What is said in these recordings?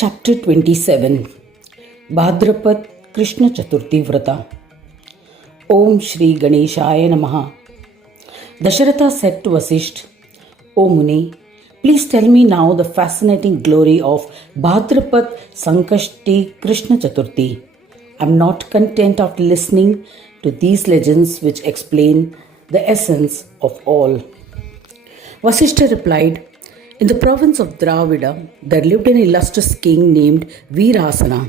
Chapter 27 Bhadrapad Krishna Chaturthi Vrata. Om Shri Ganeshaya Namaha. Dasharatha said to Vasishtha, O Muni, please tell me now the fascinating glory of Bhadrapad Sankashti Krishna Chaturthi. I am not content after listening to these legends which explain the essence of all. Vasishtha replied, in the province of Dravida, there lived an illustrious king named Veerasana.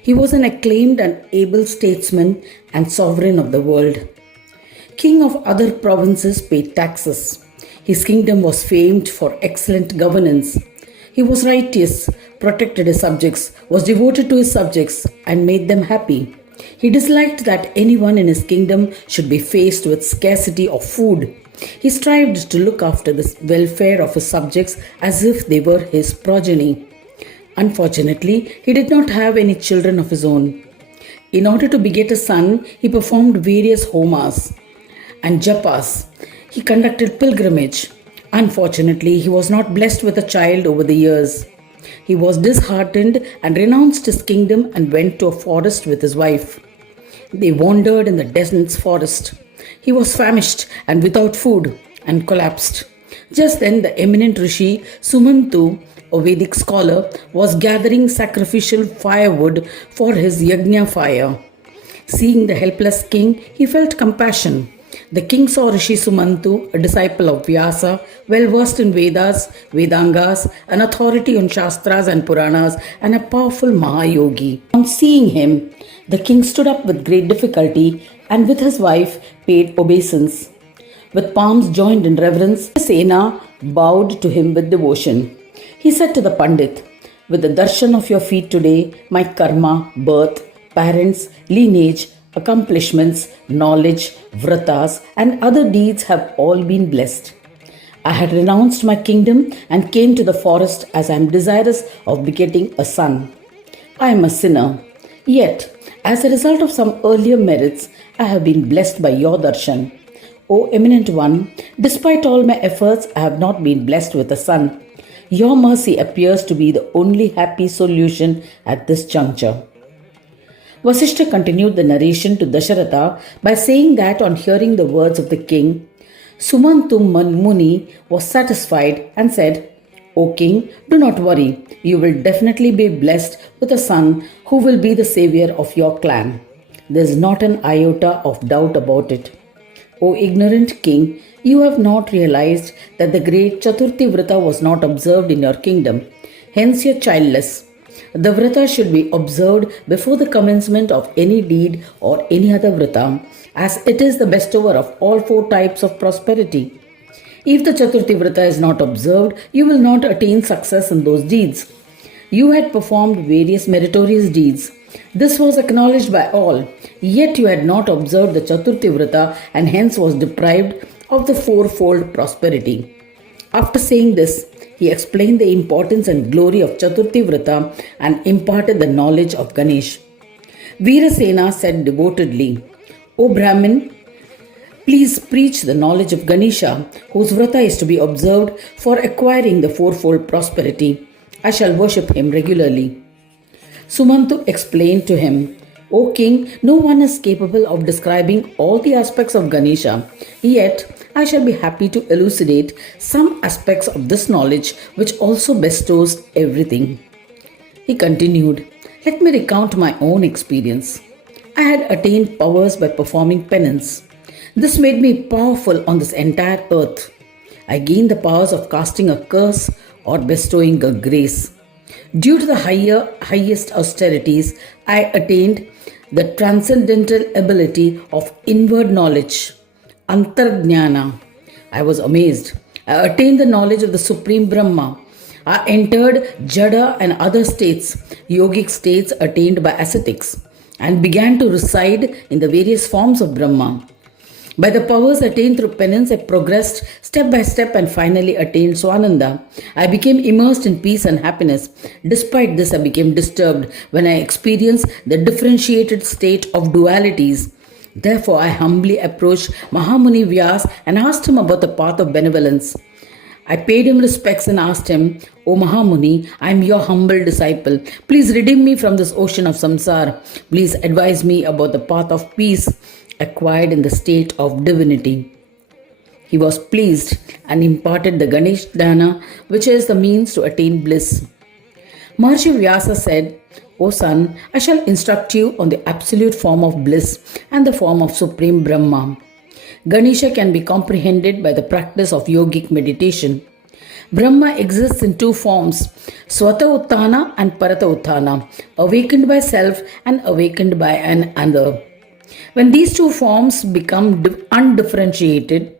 He was an acclaimed and able statesman and sovereign of the world. King of other provinces paid taxes. His kingdom was famed for excellent governance. He was righteous, protected his subjects, was devoted to his subjects, and made them happy. He disliked that anyone in his kingdom should be faced with scarcity of food. He strived to look after the welfare of his subjects as if they were his progeny. Unfortunately, he did not have any children of his own. In order to beget a son, he performed various homas and japas. He conducted pilgrimage. Unfortunately, he was not blessed with a child over the years. He was disheartened and renounced his kingdom and went to a forest with his wife. They wandered in the dense forest. He was famished and without food and collapsed. Just then the eminent Rishi Sumantu, a Vedic scholar, was gathering sacrificial firewood for his yajna fire. Seeing the helpless king, he felt compassion. The king saw Rishi Sumantu, a disciple of Vyasa, well versed in Vedas, Vedangas, an authority on Shastras and Puranas, and a powerful Mahayogi. On seeing him, the king stood up with great difficulty and with his wife paid obeisance. With palms joined in reverence, Sena bowed to him with devotion. He said to the Pandit, with the darshan of your feet today, my karma, birth, parents, lineage, accomplishments, knowledge, vratas, and other deeds have all been blessed. I had renounced my kingdom and came to the forest as I am desirous of begetting a son. I am a sinner. Yet, as a result of some earlier merits, I have been blessed by your darshan. O eminent one, despite all my efforts, I have not been blessed with a son. Your mercy appears to be the only happy solution at this juncture. Vasishtha continued the narration to Dasharatha by saying that on hearing the words of the king, Sumantu Muni was satisfied and said, O king, do not worry. You will definitely be blessed with a son who will be the savior of your clan. There is not an iota of doubt about it. O ignorant king, you have not realized that the great Chaturthi Vrata was not observed in your kingdom. Hence you are childless. The Vrata should be observed before the commencement of any deed or any other Vrata, as it is the bestower of all four types of prosperity. If the Chaturthi Vrata is not observed, you will not attain success in those deeds. You had performed various meritorious deeds. This was acknowledged by all, yet you had not observed the Chaturthi Vrata and hence was deprived of the fourfold prosperity. After saying this, he explained the importance and glory of Chaturthi Vrata and imparted the knowledge of Ganesh. Veerasena said devotedly, O Brahmin, please preach the knowledge of Ganesha, whose Vrata is to be observed for acquiring the fourfold prosperity. I shall worship him regularly. Sumantu explained to him, O king, no one is capable of describing all the aspects of Ganesha, yet I shall be happy to elucidate some aspects of this knowledge which also bestows everything. He continued, let me recount my own experience. I had attained powers by performing penance. This made me powerful on this entire earth. I gained the powers of casting a curse or bestowing a grace. Due to the highest austerities, I attained the transcendental ability of inward knowledge, Antarjnana. I was amazed. I attained the knowledge of the Supreme Brahma. I entered Jada and other states, yogic states attained by ascetics, and began to reside in the various forms of Brahma. By the powers attained through penance, I progressed step by step and finally attained Swananda. I became immersed in peace and happiness. Despite this, I became disturbed when I experienced the differentiated state of dualities. Therefore, I humbly approached Mahamuni Vyas and asked him about the path of benevolence. I paid him respects and asked him, O Mahamuni, I am your humble disciple. Please redeem me from this ocean of samsara. Please advise me about the path of peace acquired in the state of divinity. He was pleased and imparted the Ganesh Dana, which is the means to attain bliss. Maharishi Vyasa said, O son, I shall instruct you on the absolute form of bliss and the form of Supreme Brahma. Ganesha can be comprehended by the practice of yogic meditation. Brahma exists in two forms, Swata Uttana and Parata Uttana, awakened by self and awakened by an other. When these two forms become undifferentiated,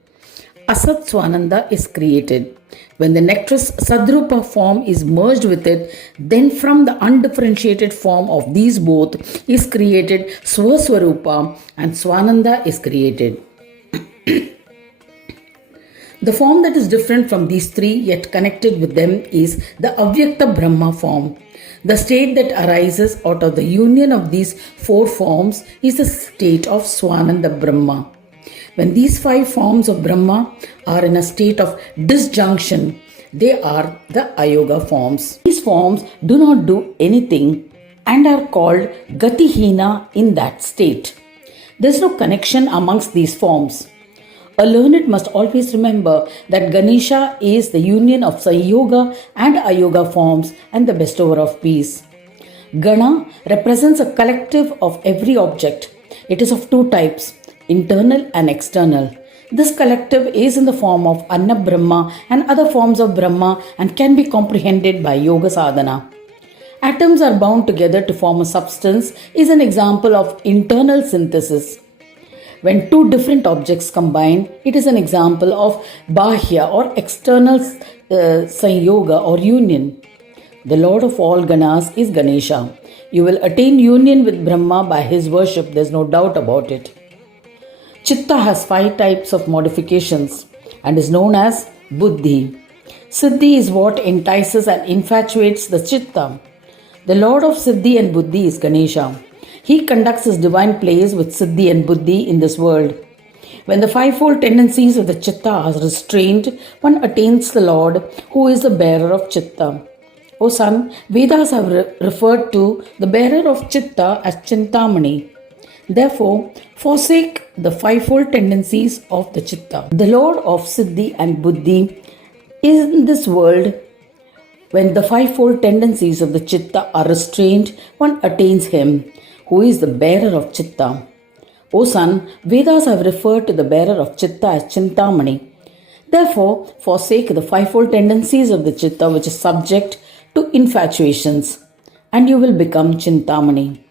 Asat Swananda is created. When the nectarous Sadrupa form is merged with it, then from the undifferentiated form of these both is created Swaswarupa and Swananda is created. The form that is different from these three yet connected with them is the Avyakta Brahma form. The state that arises out of the union of these four forms is the state of Swananda Brahma. When these five forms of Brahma are in a state of disjunction, they are the Ayoga forms. These forms do not do anything and are called Gatihina in that state. There is no connection amongst these forms. A learned must always remember that Ganesha is the union of Sanyoga and Ayoga forms and the bestower of peace. Gana represents a collective of every object. It is of two types, internal and external. This collective is in the form of Anna Brahma and other forms of Brahma and can be comprehended by Yoga Sadhana. Atoms are bound together to form a substance is an example of internal synthesis. When two different objects combine, it is an example of Bahya or external Sanyoga or union. The Lord of all Ganas is Ganesha. You will attain union with Brahma by his worship, there is no doubt about it. Chitta has 5 types of modifications and is known as Buddhi. Siddhi is what entices and infatuates the Chitta. The Lord of Siddhi and Buddhi is Ganesha. He conducts his divine plays with Siddhi and Buddhi in this world. When the fivefold tendencies of the Chitta are restrained, one attains the Lord who is the bearer of Chitta. O son, Vedas have referred to the bearer of Chitta as Chintamani. Therefore, forsake the fivefold tendencies of the Chitta. The Lord of Siddhi and Buddhi is in this world. When the fivefold tendencies of the Chitta are restrained, one attains him who is the bearer of Chitta. O son, Vedas have referred to the bearer of Chitta as Chintamani. Therefore, forsake the fivefold tendencies of the Chitta which is subject to infatuations, and you will become Chintamani.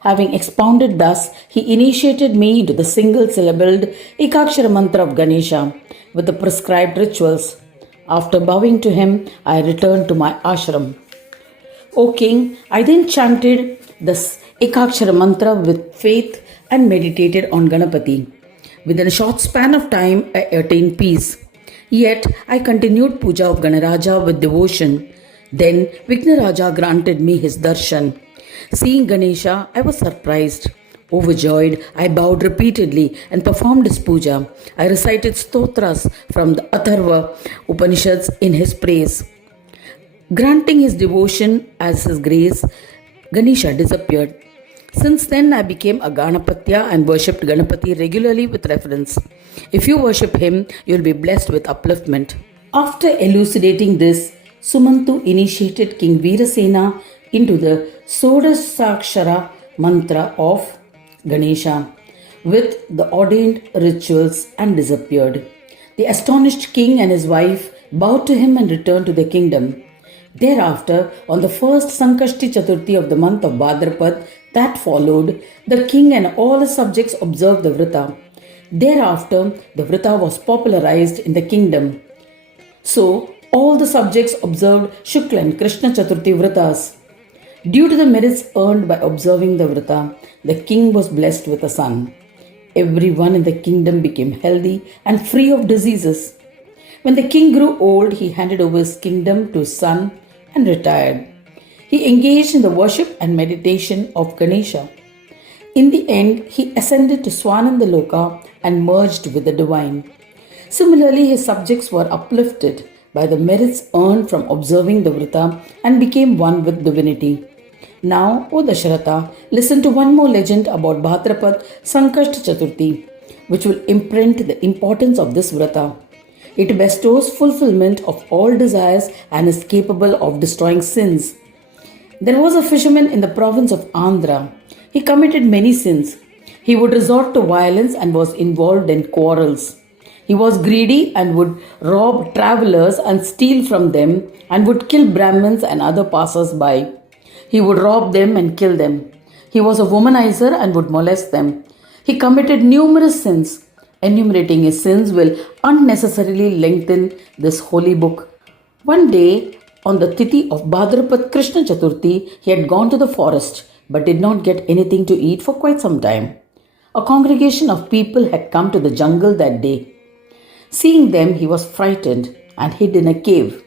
Having expounded thus, he initiated me into the single-syllabled Ekakshara mantra of Ganesha with the prescribed rituals. After bowing to him, I returned to my ashram. O king, I then chanted the Ekakshara mantra with faith and meditated on Ganapati. Within a short span of time, I attained peace. Yet, I continued puja of Ganaraja with devotion. Then, Vignaraja granted me his darshan. Seeing Ganesha, I was surprised. Overjoyed, I bowed repeatedly and performed his puja. I recited stotras from the Atharva Upanishads in his praise. Granting his devotion as his grace, Ganesha disappeared. Since then, I became a Ganapatya and worshipped Ganapati regularly with reverence. If you worship him, you will be blessed with upliftment. After elucidating this, Sumantu initiated King Veerasena into the Sodasakshara mantra of Ganesha with the ordained rituals and disappeared. The astonished king and his wife bowed to him and returned to the kingdom. Thereafter, on the first Sankashti Chaturthi of the month of Bhadrapad that followed, the king and all his subjects observed the Vrita. Thereafter, the Vrita was popularized in the kingdom. So, all the subjects observed Shukla and Krishna Chaturthi Vritas. Due to the merits earned by observing the Vrita, the king was blessed with a son. Everyone in the kingdom became healthy and free of diseases. When the king grew old, he handed over his kingdom to his son and retired. He engaged in the worship and meditation of Ganesha. In the end, he ascended to Swanandaloka and merged with the divine. Similarly, his subjects were uplifted by the merits earned from observing the Vrata and became one with divinity. Now, O Dasharatha, listen to one more legend about Bhadrapad Sankashta Chaturthi, which will imprint the importance of this Vrata. It bestows fulfillment of all desires and is capable of destroying sins. There was a fisherman in the province of Andhra. He committed many sins. He would resort to violence and was involved in quarrels. He was greedy and would rob travelers and steal from them and would kill Brahmins and other passers-by. He would rob them and kill them. He was a womanizer and would molest them. He committed numerous sins. Enumerating his sins will unnecessarily lengthen this holy book. One day, on the Tithi of Bhadrapad Krishna Chaturthi, he had gone to the forest but did not get anything to eat for quite some time. A congregation of people had come to the jungle that day. Seeing them, he was frightened and hid in a cave.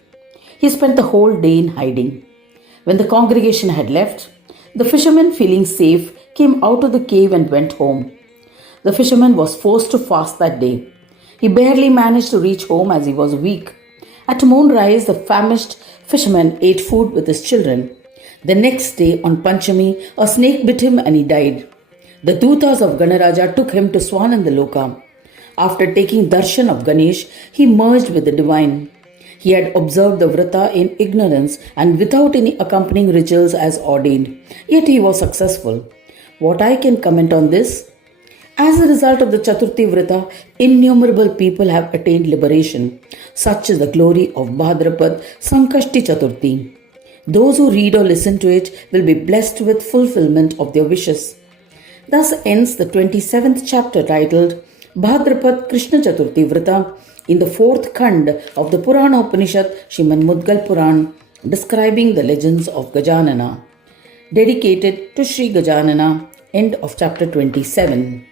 He spent the whole day in hiding. When the congregation had left, the fisherman, feeling safe, came out of the cave and went home. The fisherman was forced to fast that day. He barely managed to reach home as he was weak. At moonrise, the famished fisherman ate food with his children. The next day, on Panchami, a snake bit him and he died. The Dutas of Ganaraja took him to Swanandaloka. After taking darshan of Ganesh, he merged with the divine. He had observed the Vrata in ignorance and without any accompanying rituals as ordained. Yet he was successful. What I can comment on this? As a result of the Chaturthi Vrata, innumerable people have attained liberation. Such is the glory of Bhadrapad Sankashti Chaturthi. Those who read or listen to it will be blessed with fulfillment of their wishes. Thus ends the 27th chapter titled Bhadrapad Krishna Chaturthi Vrata in the 4th Khand of the Purana Upanishad Srimad Mudgal Puran, describing the legends of Gajanana. Dedicated to Sri Gajanana. End of chapter 27.